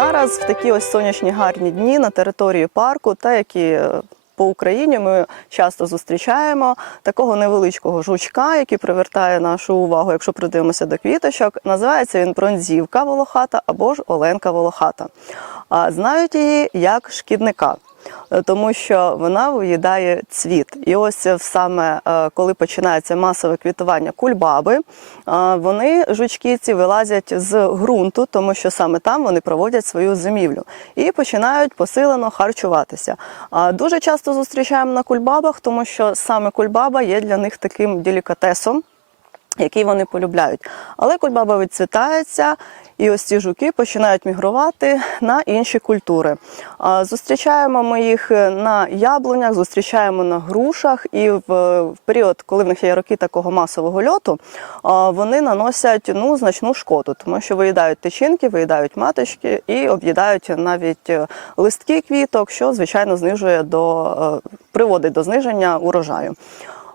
зараз, в такі ось сонячні гарні дні на території парку, та які е, по Україні ми часто зустрічаємо такого невеличкого жучка, який привертає нашу увагу, якщо придивимося до квіточок. Називається він бронзівка волохата або ж оленка волохата. А знають її як шкідника. Е, Тому що вона виїдає цвіт, і ось е, саме е, коли починається масове квітування кульбаби, вони жучки ці вилазять з ґрунту, тому що саме там вони проводять свою зимівлю і починають посилено харчуватися. Дуже часто зустрічаємо на кульбабах, тому що саме кульбаба є для них таким делікатесом який вони полюбляють. Але кульбаба відцвітається, і ось ці жуки починають мігрувати на інші культури. Зустрічаємо ми їх на яблунях, зустрічаємо на грушах, і в, період, коли в них є роки такого масового льоту, вони наносять ну, значну шкоду, тому що виїдають тичинки, виїдають маточки і об'їдають навіть е, листки квіток, що звичайно знижує до е, приводить до зниження урожаю.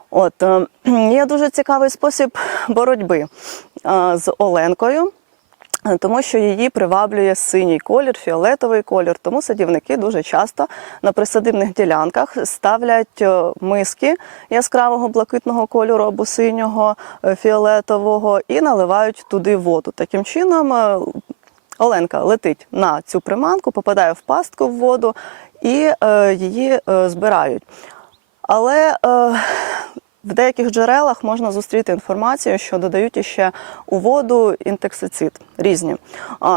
От е, є дуже цікавий спосіб боротьби з Оленкою. Тому що її приваблює синій колір, фіолетовий колір. Тому садівники дуже часто на присадибних ділянках ставлять е, миски яскравого блакитного кольору або синього, е, фіолетового і наливають туди воду. Таким чином е, Оленка летить на цю приманку, попадає в пастку в воду і її збирають. Але в деяких джерелах можна зустріти інформацію, що додають іще у воду інтексицид різні.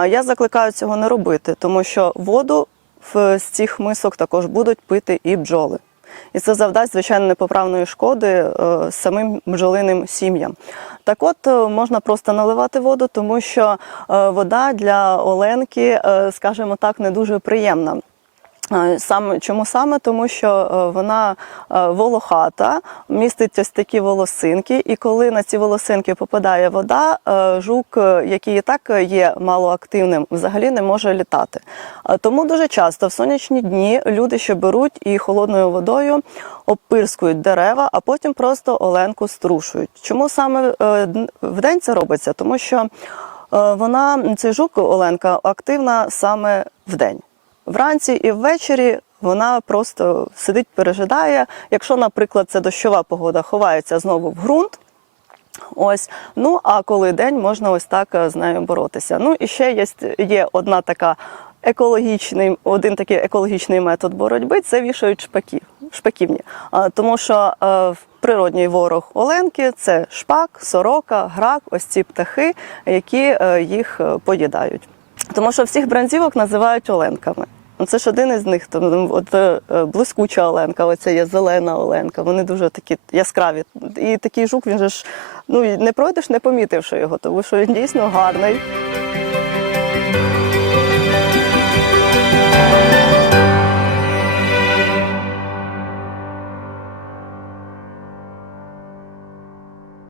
Я закликаю цього не робити, тому що воду з цих мисок також будуть пити і бджоли. І це завдасть, звичайно, непоправної шкоди е, самим бджолиним сім'ям. Так от е, можна просто наливати воду, тому що е, вода для Оленки, скажімо так, не дуже приємна. Е, Саме чому саме? Тому що е, вона е, волохата, містить ось такі волосинки, і коли на ці волосинки попадає вода, жук, який і так є малоактивним, взагалі не може літати. Тому дуже часто в сонячні дні люди, що беруть і холодною водою обпирскують дерева, а потім просто оленку струшують. Чому саме е, д- вдень це робиться? Тому що вона цей жук Оленка активна саме вдень. Вранці і ввечері вона просто сидить, пережидає. Якщо, наприклад, це дощова погода, ховається знову в ґрунт. Ось, ну а коли день можна ось так е, з нею боротися. Ну і ще є, є одна така екологічний, один такий екологічний метод боротьби це вішають шпаків, шпаківні. А, тому що е, в природній ворог Оленки це шпак, сорока, грак, ось ці птахи, які е, їх е, поїдають. Тому що всіх бранзівок називають Оленками. Ну, Це ж один із них. Там, от, е, блискуча Оленка, оця є зелена Оленка. Вони дуже такі яскраві. І такий жук, він же ж ну, не пройдеш, не помітивши його, тому що він дійсно гарний.